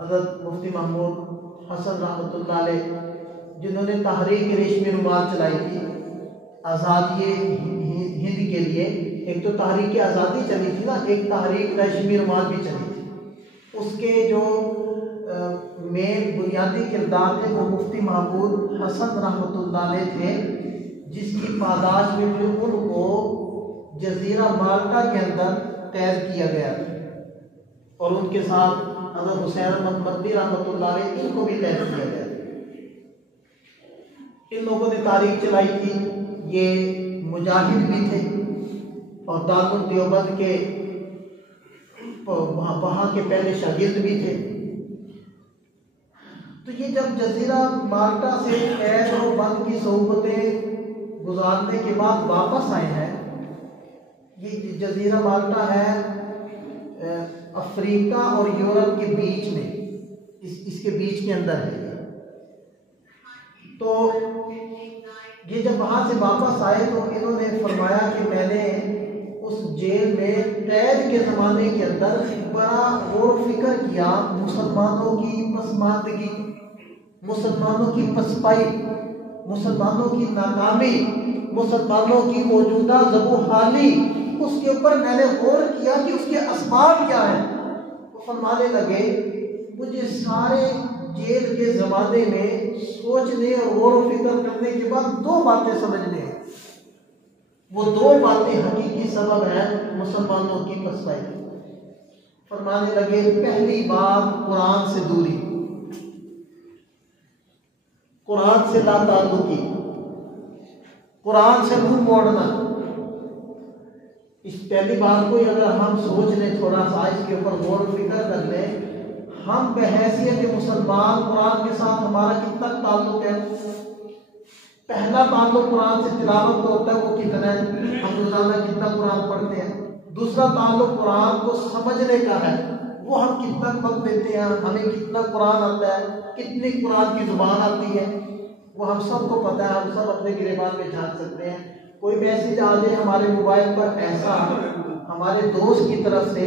حضرت مفتی محمود حسن رحمۃ اللہ علیہ، جنہوں نے تحریک ریشمی رومال چلائی تھی آزادی ہند کے لیے. ایک تو تحریک آزادی چلی تھی نا، ایک تحریک ریشمی رومال بھی چلی تھی. اس کے جو مین بنیادی کردار تھے وہ مفتی محمود حسن رحمۃ اللہ علیہ تھے، جس کی پاداش میں پھر ان کو جزیرہ مالٹا کے اندر قید کیا گیا تھا، اور ان کے ساتھ حضرت حسین احمد مدنی رحمۃ اللہ علیہ ان کو بھی قید کیا گیا تھا. ان لوگوں نے تاریخ چلائی تھی. یہ مجاہد بھی تھے اور دارالعلوم دیوبند کے وہاں کے پہلے شاگرد بھی تھے. تو یہ جب جزیرہ مالٹا سے قید و بند کی صحبتیں گزارنے کے بعد واپس آئے ہیں. یہ جزیرہ مالٹا ہے افریقہ اور یورپ کے بیچ میں، اس کے بیچ کے اندر ہے. تو یہ جب وہاں سے واپس آئے تو انہوں نے فرمایا کہ میں نے اس جیل میں قید کے زمانے کے اندر بڑا غور و فکر کیا مسلمانوں کی پسماندگی، مسلمانوں کی پسپائی، مسلمانوں کی ناکامی، مسلمانوں کی موجودہ زبوحالی، اس کے اوپر میں نے غور کیا کہ اس کے اسباب کیا ہیں. وہ فرمانے لگے مجھے سارے جیل کے زمانے میں سوچنے اور غور و فکر کرنے کے بعد دو باتیں سمجھنے ہیں. وہ دو باتیں حقیقی سبب ہیں مسلمانوں کی پسپائی. فرمانے لگے پہلی بات قرآن سے دوری، قرآن سے لا تعلقی، قرآن سے منہ موڑنا. اس پہلی بات کو اگر ہم سوچ لیں، تھوڑا سا اس کے اوپر غور و فکر کر لیں، ہم بحیثیت مسلمان قرآن کے ساتھ ہمارا کتنا تعلق ہے. پہلا تعلق قرآن سے تلاوت کا ہوتا ہے، وہ کتنا ہے، ہم روزانہ کتنا قرآن پڑھتے ہیں. دوسرا تعلق قرآن کو سمجھنے کا ہے، وہ ہم کتنا وقت دیتے ہیں، ہمیں کتنا قرآن آتا ہے، کتنی قرآن کی زبان آتی ہے، وہ ہم سب کو پتہ ہے. ہم سب اپنے گریبان میں جھانک سکتے ہیں. کوئی میسیج آ جائے ہمارے موبائل پر ایسا ہمارے دوست کی طرف سے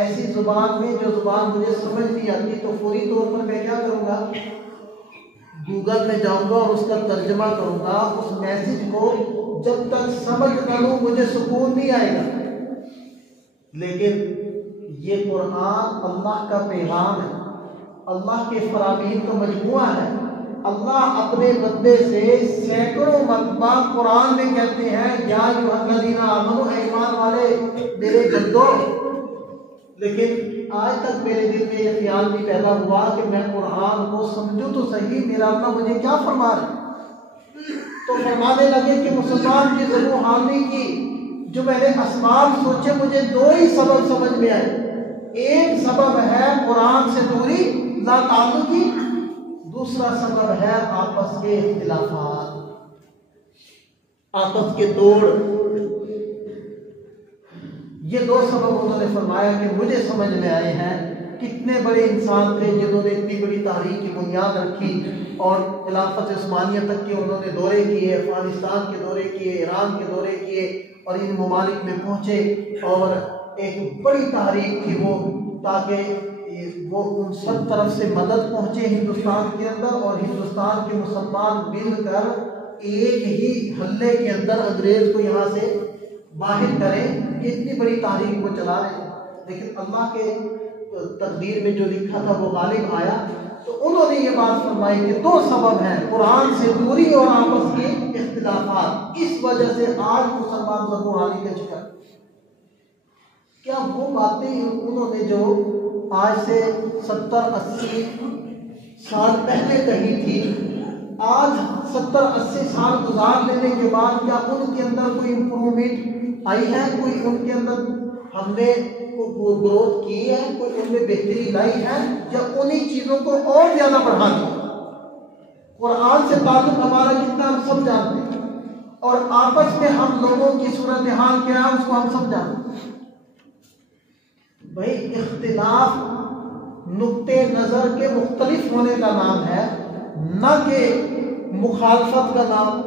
ایسی زبان میں جو زبان مجھے سمجھ نہیں آتی، تو فوری طور پر میں کیا کروں گا، گوگل میں جاؤں گا اور اس کا ترجمہ کروں گا. اس میسیج کو جب تک سمجھ نہ لوں مجھے سکون نہیں آئے گا. لیکن یہ قرآن اللہ کا پیغام ہے، اللہ کے فرامین کا مجموعہ ہے. اللہ اپنے بندے سے سینکڑوں مرتبہ قرآن میں کہتے ہیں یا ایھا الذین آمنوا، اے ایمان والے میرے بندو. لیکن آج تک میرے دل میں یہ خیال نہیں پیدا ہوا کہ میں قرآن کو سمجھوں تو صحیح، میرا اللہ مجھے کیا فرما رہا ہے. تو فرمانے لگے کہ مسلمان کی زبوحالی کی جو میں نے اسباب سوچے، مجھے دو ہی سبب سمجھ میں آئے. ایک سبب ہے قرآن سے دوری، لا تعلقی. دوسرا سبب ہے آپس کے اختلافات، آپس کے توڑ. یہ دو سبب انہوں نے فرمایا کہ مجھے سمجھ میں آئے ہیں. کتنے بڑے انسان تھے جنہوں نے اتنی بڑی تاریخ کی بنیاد رکھی اور خلافت عثمانیہ تک کے انہوں نے دورے کیے، افغانستان کے دورے کیے، ایران کے دورے کیے اور ان ممالک میں پہنچے. اور ایک بڑی تحریک تھی وہ، تاکہ وہ ان سب طرف سے مدد پہنچے ہندوستان کے اندر، اور ہندوستان کے مسلمان مل کر ایک ہی حلے کے اندر انگریز کو یہاں سے باہر کریں. یہ اتنی بڑی تحریک وہ چلا رہے ہیں. لیکن اللہ کے تقدیر میں جو لکھا تھا وہ غالب آیا. تو انہوں نے یہ بات فرمائی کہ دو سبب ہیں، قرآن سے دوری اور آپس کے اختلافات. اس وجہ سے آج مسلمان زبوحالی کا شکار. کیا وہ باتیں انہوں نے جو آج سے 70-80 سال پہلے کہی تھی، آج 70-80 سال گزار لینے کے بعد کیا ان کے اندر کوئی امپرومنٹ آئی ہے؟ کوئی ان کے اندر ہم نے گروتھ کی ہے؟ کوئی ان میں بہتری لائی ہے؟ یا انہی چیزوں کو اور زیادہ بڑھا دیا؟ قرآن سے تعلق ہمارا کتنا ہم سب جانتے ہیں، اور آپس میں ہم لوگوں کی صورتحال کیا ہے اس کو ہم سب جانتے ہیں. بھائی اختلاف نقطے نظر کے مختلف ہونے کا نام ہے، نہ کہ مخالفت کا نام،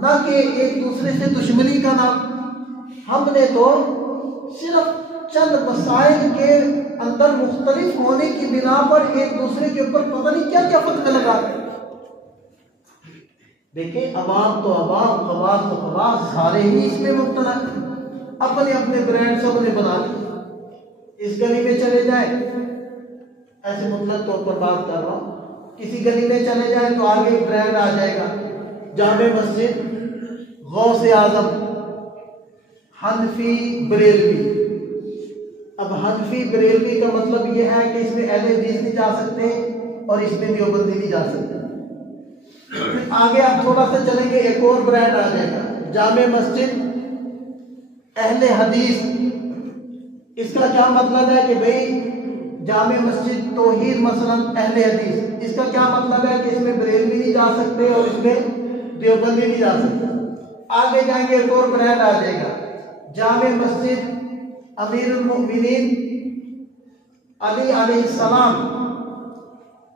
نہ کہ ایک دوسرے سے دشمنی کا نام. ہم نے تو صرف چند مسائل کے اندر مختلف ہونے کی بنا پر ایک دوسرے کے اوپر پتہ نہیں کیا کیا فتوے لگاتے ہیں۔ دیکھیں عوام تو عوام، خواص تو خواص، سارے ہی اس میں مبتلا ہیں، اپنے اپنے برانڈ سب نے بنا لیے۔ اس گلی میں چلے جائیں، ایسے مطلق طور پر بات کر رہا ہوں، کسی گلی میں چلے جائیں تو آگے ایک برانڈ آ جائے گا، جامع مسجد غوث اعظم حنفی بریلوی۔ اب حنفی بریلوی کا مطلب یہ ہے کہ اس میں اہل حدیث نہیں جا سکتے اور اس میں دیوبندی نہیں جا سکتے۔ آگے آپ تھوڑا سا چلیں گے، ایک اور برانڈ آ جائے گا، جامع مسجد اہل حدیث۔ اس کا کیا مطلب ہے کہ بھئی جامع مسجد توحید مثلا اہل حدیث، اس کا کیا مطلب ہے کہ اس میں بریلوی نہیں جا سکتے اور اس میں دیوبندی نہیں جا سکتے۔ آگے جائیں گے، ایک اور برانڈ آ جائے گا، جامع مسجد امیر المؤمنین علی علیہ السلام۔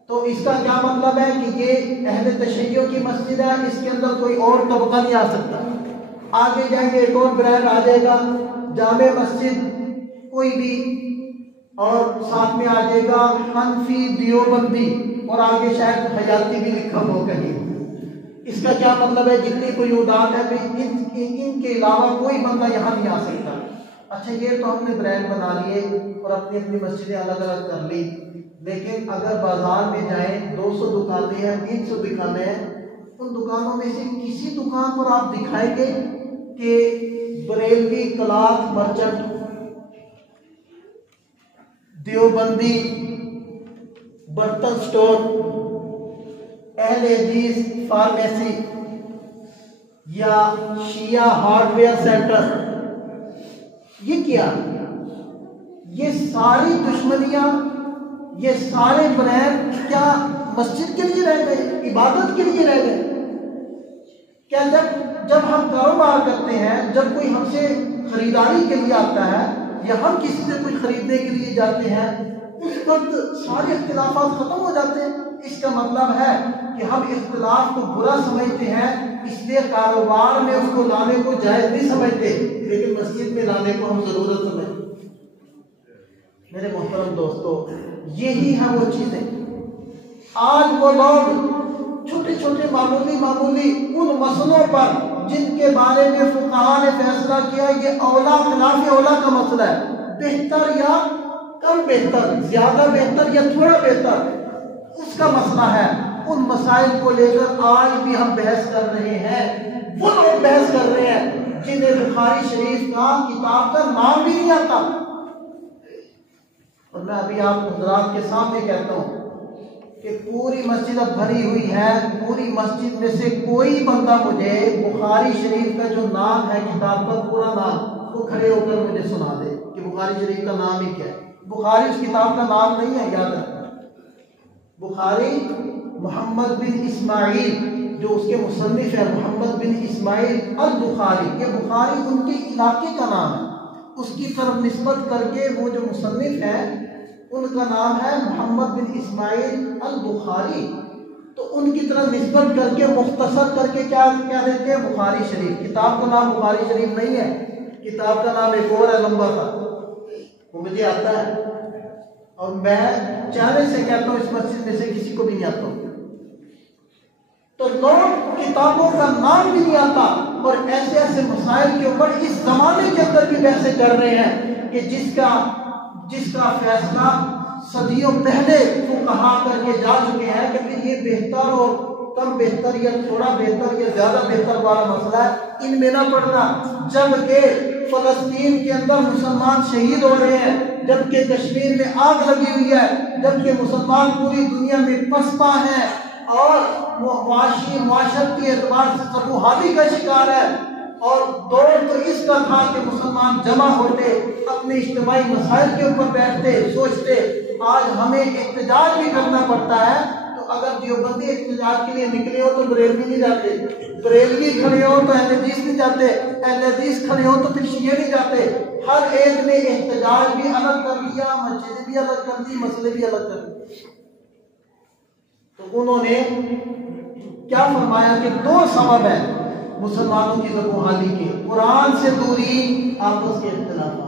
تو اس کا کیا مطلب ہے کہ یہ اہل تشیع کی مسجد ہے، اس کے اندر کوئی اور طبقہ نہیں آ سکتا۔ آگے جائیں گے، ایک اور برانڈ آ جائے گا، جامع مسجد کوئی بھی، اور ساتھ میں آ جائے گا حنفی دیوبندی، اور آگے شاید حیاتی بھی لکھا ہو کہیں۔ اس کا کیا مطلب ہے؟ جتنی قیودات ہے ان کے علاوہ کوئی بندہ یہاں نہیں آ سکتا۔ اچھا، یہ تو ہم نے برانڈ بنا لیے اور اپنی اپنی مسجدیں الگ الگ کر لی، لیکن اگر بازار میں جائیں 200 دکانیں ہیں، 300 دکانیں ہیں، ان دکانوں میں سے کسی دکان پر آپ دکھائیں گے کہ بریلوی کلاتھ مرچنٹ، دیوبندی برتن سٹور، اہل حدیث فارمیسی یا شیعہ ہارڈ ویئر سینٹر؟ یہ کیا؟ یہ ساری دشمنیاں، یہ سارے برانڈ کیا مسجد کے لیے رہ گئے، عبادت کے لیے رہ گئے؟ کیا جب ہم کاروبار کرتے ہیں، جب کوئی ہم سے خریداری کے لیے آتا ہے یا ہم کسی سے کوئی خریدنے کے لیے جاتے ہیں، اس وقت سارے اختلافات ختم ہو جاتے ہیں؟ اس کا مطلب ہے کہ ہم اختلاف کو برا سمجھتے ہیں، اس لیے کاروبار میں اس کو لانے کو جائز نہیں سمجھتے، لیکن مسجد میں لانے کو ہم ضرورت سمجھتے۔ میرے محترم دوستو، یہی ہے وہ چیزیں۔ آج وہ لوگ چھوٹے چھوٹے معمولی ان مسئلوں پر جن کے بارے میں فقہاء نے فیصلہ کیا یہ اولا خلاف اولا کا مسئلہ ہے، بہتر یا کم بہتر، زیادہ بہتر یا تھوڑا بہتر، اس کا مسئلہ ہے، ان مسائل کو لے کر آج بھی ہم بحث کر رہے ہیں۔ وہ لوگ بحث کر رہے ہیں جنہیں بخاری شریف کا کتاب کا نام بھی نہیں آتا۔ اور میں ابھی آپ حضرات کے سامنے کہتا ہوں کہ پوری مسجد اب بھری ہوئی ہے، پوری مسجد میں سے کوئی بندہ مجھے بخاری شریف کا جو نام ہے کتاب کا پورا نام، وہ کھڑے ہو کر مجھے سنا دے کہ بخاری شریف کا نام ہی کیا ہے۔ بخاری اس کتاب کا نام نہیں ہے، یاد رکھنا۔ بخاری محمد بن اسماعیل جو اس کے مصنف ہے، محمد بن اسماعیل البخاری، یہ بخاری ان کے علاقے کا نام ہے، اس کی طرف نسبت کر کے وہ جو مصنف ہیں ان کا نام ہے محمد بن اسماعیل البخاری، تو ان کی طرف نسبت کر کے مختصر کر کے کیا دیتے ہیں؟ بخاری شریف۔ کتاب کا نام بخاری شریف نہیں ہے، کتاب کا نام ایک اور ہے لمبا تھا، وہ مجھے آتا ہے اور میں چہرے سے کہتا ہوں اس مسجد میں سے کسی کو بھی نہیں آتا ہوں۔ تو لوگ کتابوں کا نام بھی نہیں آتا اور ایسے ایسے مسائل کے اوپر اس زمانے کے اندر بھی بحثیں کر رہے ہیں کہ جس کا فیصلہ صدیوں پہلے فقہاء کر کے جا چکے ہیں کہ پھر یہ بہتر اور کم بہتر یا تھوڑا بہتر یا زیادہ بہتر والا مسئلہ ہے، ان میں نہ پڑنا۔ جبکہ فلسطین کے اندر مسلمان شہید ہو رہے ہیں، جبکہ کشمیر میں آگ لگی ہوئی ہے، جبکہ مسلمان پوری دنیا میں پسپا ہیں اور معاشرتی اعتبار سے سرحدی کا شکار ہے، اور دور تو اس کا تھا کہ مسلمان جمع ہوتے، اپنے اجتماعی مسائل کے اوپر بیٹھتے، سوچتے۔ آج ہمیں احتجاج بھی کرنا پڑتا ہے، تو اگر دیوبندی احتجاج کے لیے نکلے ہو تو بریلوی نہیں جاتے، بریلوی کھڑے ہو تو اہل حدیث نہیں جاتے، اہل حدیث کھڑے ہو تو پھر شیعہ نہیں جاتے۔ ہر ایک نے احتجاج بھی الگ کر لیا، مسجد بھی الگ کر دی، مسئلے بھی الگ کر دیے۔ تو انہوں نے کیا فرمایا کہ 2 سبب ہیں مسلمانوں کی زبوں حالی کے: قرآن سے دوری، آپس کے اختلافات۔